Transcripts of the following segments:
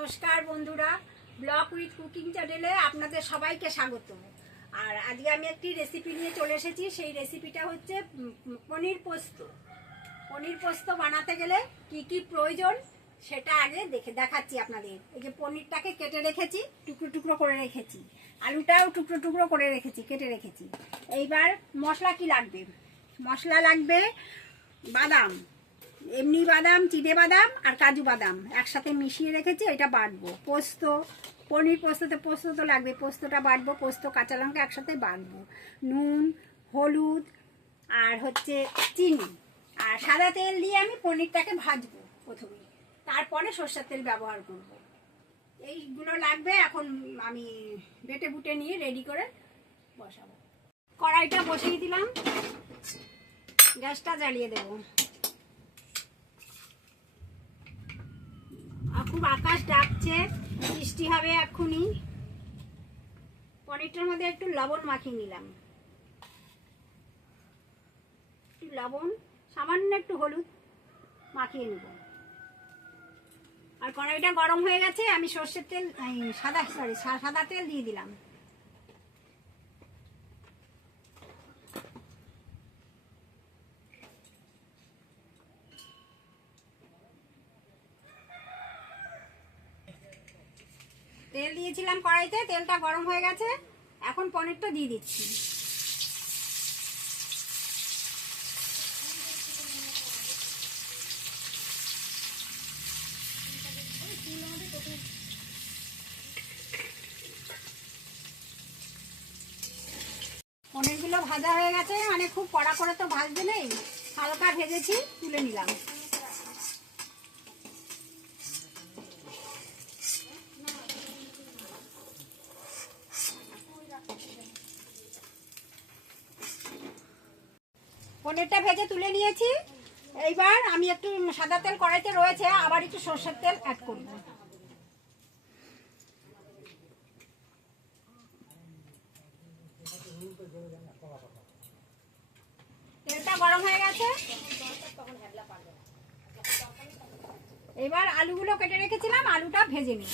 নমস্কার বন্ধুরা, blog with cooking চ্যানেলে আপনাদের সবাইকে স্বাগত। আর আজকে আমি একটি রেসিপি নিয়ে চলে এসেছি। সেই রেসিপিটা হচ্ছে পনির পোস্ত। পনির পোস্ত বানাতে গেলে কি কি প্রয়োজন সেটা আগে দেখাচ্ছি আপনাদের। এই যে পনিরটাকে কেটে রেখেছি, টুকরো টুকরো করে রেখেছি, আলুটাও টুকরো টুকরো করে রেখেছি, কেটে রেখেছি। এইবার মশলা কি লাগবে? মশলা লাগবে বাদাম, এমনি বাদাম, চিনে বাদাম আর কাজু বাদাম একসাথে মিশিয়ে রেখেছি, এটা বাটবো। পোস্ত, পনির পোস্ততে পোস্ত তো লাগবে, পোস্তটা বাটবো। পোস্ত, কাঁচা লঙ্কা একসাথে বাটবো। নুন, হলুদ আর হচ্ছে চিনি আর সাদা তেল দিয়ে আমি পনিরটাকে ভাজবো প্রথমে, তারপরে সরষের তেল ব্যবহার করব। এইগুলো লাগবে। এখন আমি বেটে বুটে নিয়ে রেডি করে বসাবো। কড়াইটা বসিয়ে দিলাম, গ্যাসটা জ্বালিয়ে দেবো। খুব আকাশ ডাকছে, বৃষ্টি হবে এক্ষুনি। পনিরটার মধ্যে একটু লবণ মাখিয়ে নিলাম, একটু লবণ, সামান্য একটু হলুদ মাখিয়ে নেব। আর কড়াইটা গরম হয়ে গেছে, আমি সর্ষের তেল, সাদা তেল দিয়ে দিলাম। তেল দিয়েছিলাম কড়াইতে, তেলটা গরম হয়ে গেছে। এখন পনিরটা দিয়ে দিচ্ছি। পনিরগুলো ভাজা হয়ে গেছে, মানে খুব কড়া করে তো ভাজতে নেই, হালকা ভেজেছি, তুলে নিলাম। পনিরটা ভেজে তুলে নিয়েছি। এইবার আমি একটু সাদা তেল কড়াইতে রয়েছে, আবার একটু সরষের তেল অ্যাড করব। তেলটা গরম হয়ে গেছে। এবার আলুগুলো কেটে রেখেছিলাম, আলুটা ভেজে নিব।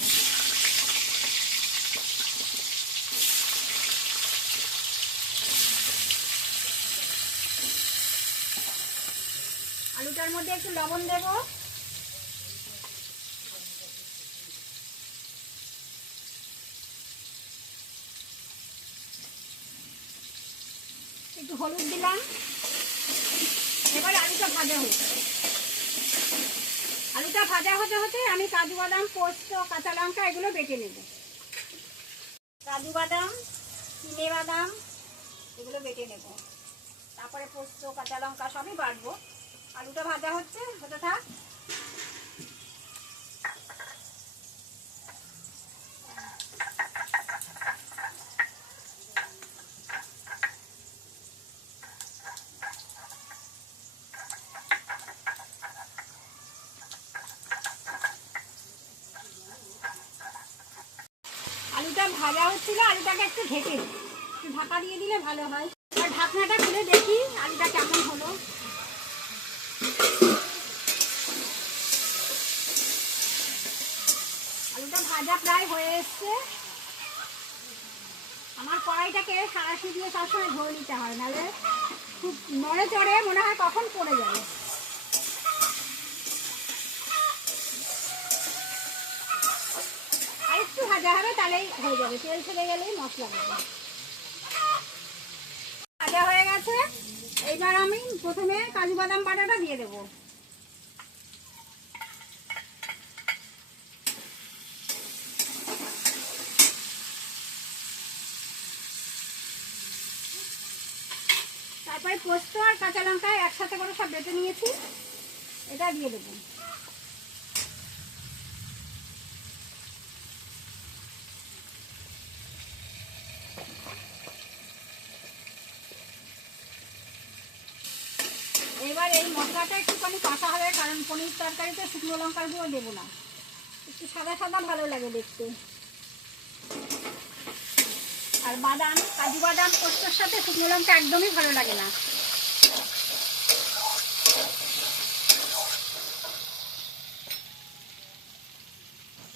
আলুটার মধ্যে একটু লবণ দেব, একটু হলুদ দিলাম। এবার আলুটা ভাজা হচ্ছে। আলুটা ভাজা হতে হতে আমি কাজু বাদাম, পোস্ত, কাঁচা লঙ্কা এগুলো বেটে নেব। কাজু বাদাম, চিনে বাদাম এগুলো বেটে নেব, তারপরে পোস্ত, কাঁচা লঙ্কা সবই বাটবো। আলুটা ভাজা হচ্ছে, হতে থাক। আলুটা ভাজা হচ্ছিল, আলুটাকে একটু ঢেকে দিই, একটু ঢাকা দিয়ে দিলে ভালো হয়। আর ঢাকনাটা খুলে দেখি আলুটা কেমন হলো। আলুটা ভাজা প্রায় হয়ে এসছে। আমার কড়াইটাকে সাঁড়াশি দিয়ে সবসময় ধরে নিতে হয়, নাহলে খুব নড়ে চড়ে মনে হয় কখন পড়ে যাবে। আর একটু ভাজা হবে, তাহলেই হয়ে যাবে। তেল ছেড়ে গেলেই মশলা দেবে। ভাজা হয়ে গেছে। এইবার আমি প্রথমে কাজু বাদাম বাটাটা দিয়ে দেবো। তারপরে পোস্ত আর কাঁচা লঙ্কা একসাথে করে সব বেটে নিয়েছি, এটা দিয়ে দেবো। এবার এই মশলাটা একটুখানি কষা হবে, কারণ পনির তরকারিতে শুকনো লঙ্কার গুঁড়ো দেবো না, একটু সাদা সাদা ভালো লাগে দেখতে। আর বাদাম, কাজু বাদাম, পোস্তর সাথে শুকনো লঙ্কা একদমই ভালো লাগে না।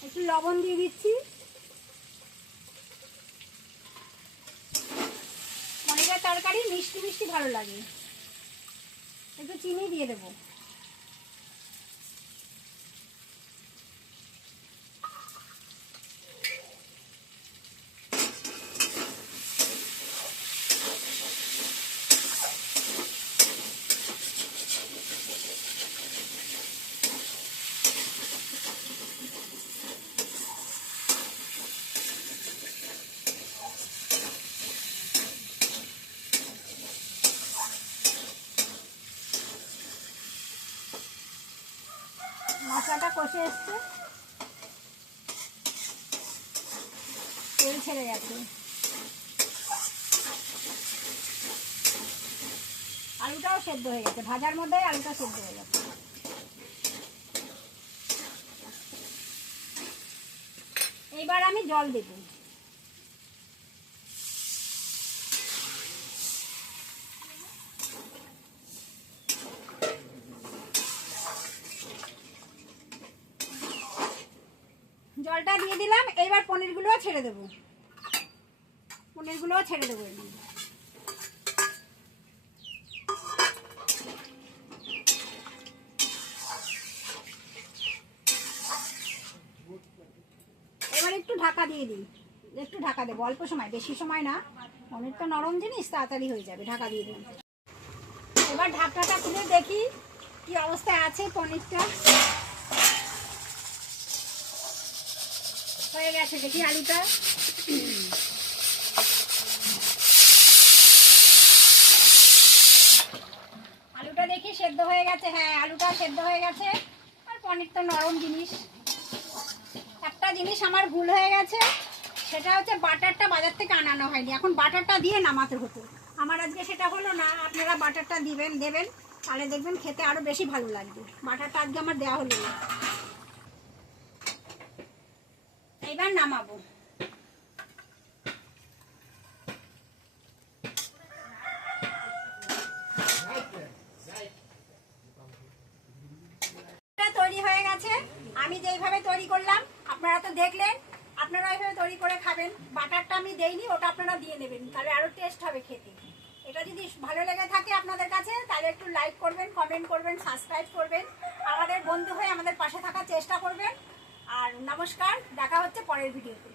একটু একটু লবণ দিয়ে দিচ্ছি। পনিরের তরকারি মিষ্টি মিষ্টি ভালো লাগে, একটু চিনি দিয়ে দেবো। মশলাটা কষে এসছে, তেল ছেড়ে গেছে, আলুটাও সেদ্ধ হয়ে গেছে, ভাজার মধ্যেই আলুটা সেদ্ধ হয়ে গেছে। এইবার আমি জল দেব। জলটা দিয়ে দিলাম, এইবার পনিরগুলোও ছেড়ে দেবো, পনিরগুলোও ছেড়ে দেবো। এবার একটু ঢাকা দিয়ে দিই, একটু ঢাকা দেবো, অল্প সময়, বেশি সময় না, পনির তো নরম জিনিস, তাড়াতাড়ি হয়ে যাবে। ঢাকা দিয়ে দিই। এবার ঢাকাটা খুলে দেখি কি অবস্থায় আছে পনিরটা। হয়ে গেছে, দেখি আলুটা। আলুটা দেখি সেদ্ধ হয়ে গেছে। হ্যাঁ, আলুটা সেদ্ধ হয়ে গেছে। আর পনির তো নরম জিনিস। একটা জিনিস আমার ভুল হয়ে গেছে, সেটা হচ্ছে বাটারটা বাজার থেকে আনানো হয়নি, এখন বাটারটা দিয়ে নামাতে হতো। আমার আজকে সেটা হলো না। আপনারা বাটারটা দেবেন, তাহলে দেখবেন খেতে আরো বেশি ভালো লাগবে। বাটারটা আজকে আমার দেওয়া হলো না। এইবার নামাবো। তৈরি হয়ে গেছে। আমি যেইভাবে তৈরি করলাম আপনারা তো দেখলেন, আপনারা এইভাবে তৈরি করে খাবেন। বাটারটা আমি দেইনি, ওটা আপনারা দিয়ে নেবেন, তাহলে আরো টেস্ট হবে খেতে। এটা যদি ভালো লেগে থাকে আপনাদের কাছে, তাহলে একটু লাইক করবেন, কমেন্ট করবেন, সাবস্ক্রাইব করবেন, আমাদের বন্ধু হয়ে আমাদের পাশে থাকার চেষ্টা করবেন। আর নমস্কার, দেখা হচ্ছে পরের ভিডিওতে।